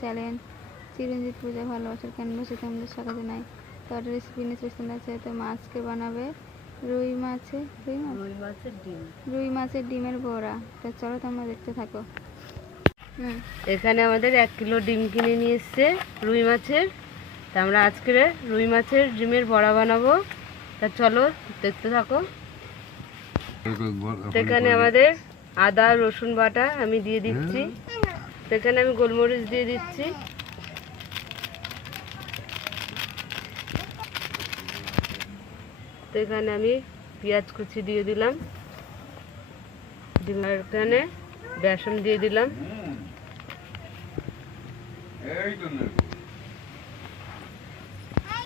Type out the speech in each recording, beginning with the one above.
Challenge চিরঞ্জিত পূজা ভালোবাসার ক্যানভাসে তোমাদের স্বাগত জানাই। তো একটা রেসিপি নিয়ে চলে আছে। তো মাছকে বানাবে রুই মাছের ডিমের বড়া। তো চলো তোমরা দেখতে থাকো। এখানে আমাদের 1 কিলো ডিম কিনে নিয়ে এসছে রুই মাছের। তা আমরা আজকে রুই মাছের ডিমের বড়া বানাবো। তা চলো দেখতে থাকো। এখানে আমাদের আদা রসুন বাটা আমি দিয়ে দিচ্ছি। এখানে আমি গোলমরিচ দিয়ে দিচ্ছি। তো এখানে আমি পেঁয়াজ কুচি দিয়ে দিলাম। ডিমের এখানে বেসন দিয়ে দিলাম।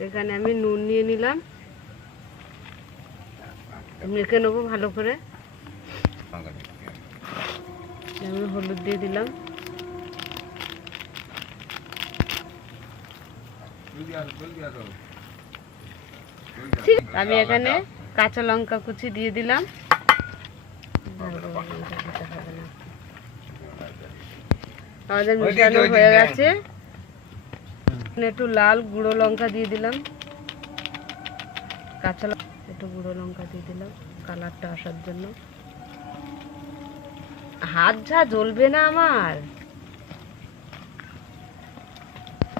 এখানে আমি নুন নিয়ে নিলাম, মেখে নেবো ভালো করে। আমি হলুদ দিয়ে দিলাম। আমি এখানে কাঁচা লঙ্কা কুচি দিয়ে দিলাম। আমাদের মিশানো হয়ে গেছে। একটু লাল গুঁড়ো লঙ্কা দিয়ে দিলাম, কাঁচা একটু গুঁড়ো লঙ্কা দিয়ে দিলাম কালারটা আসার জন্য। হাত ঝা জ্বলবে না আমার।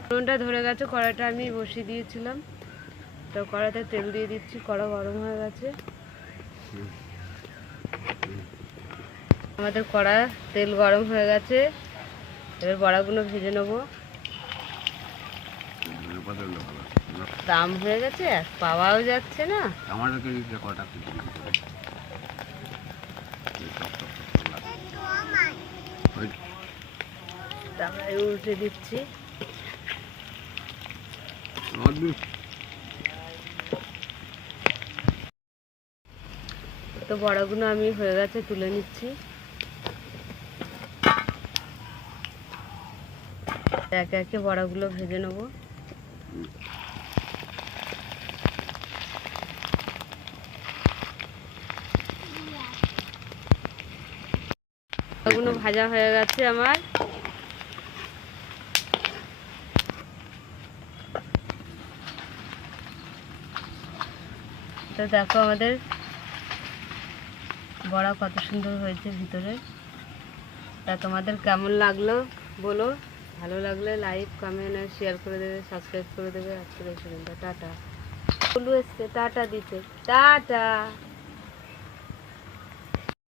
ফোড়নটা ধরে গেছে, কড়াইটা আমি বসিয়ে দিয়েছিলাম। তো কড়াইতে তেল দিয়ে দিচ্ছি, কড়া গরম হয়ে গেছে। আমাদের কড়া তেল গরম হয়ে গেছে। এবার বড়াগুলো ভেজে নেবো। দাম হয়ে গেছে, পাওয়াও যাচ্ছে না। উল্টে দিচ্ছি। তো বড়াগুলো আমি হয়ে গেছে, তুলে নিচ্ছি। একে একে বড়াগুলো ভেজে নেবো। বড়াগুলো ভাজা হয়ে গেছে আমার। তো দেখো আমাদের বড়া কত সুন্দর হয়েছে ভিতরে। তা তোমাদের কেমন লাগলো বলো। ভালো লাগলে লাইক কমেন্ট আর শেয়ার করে দেবে, সাবস্ক্রাইব করে দেবে। আজকে টাটা বলু এসছে, টাটা দিতে, টাটা।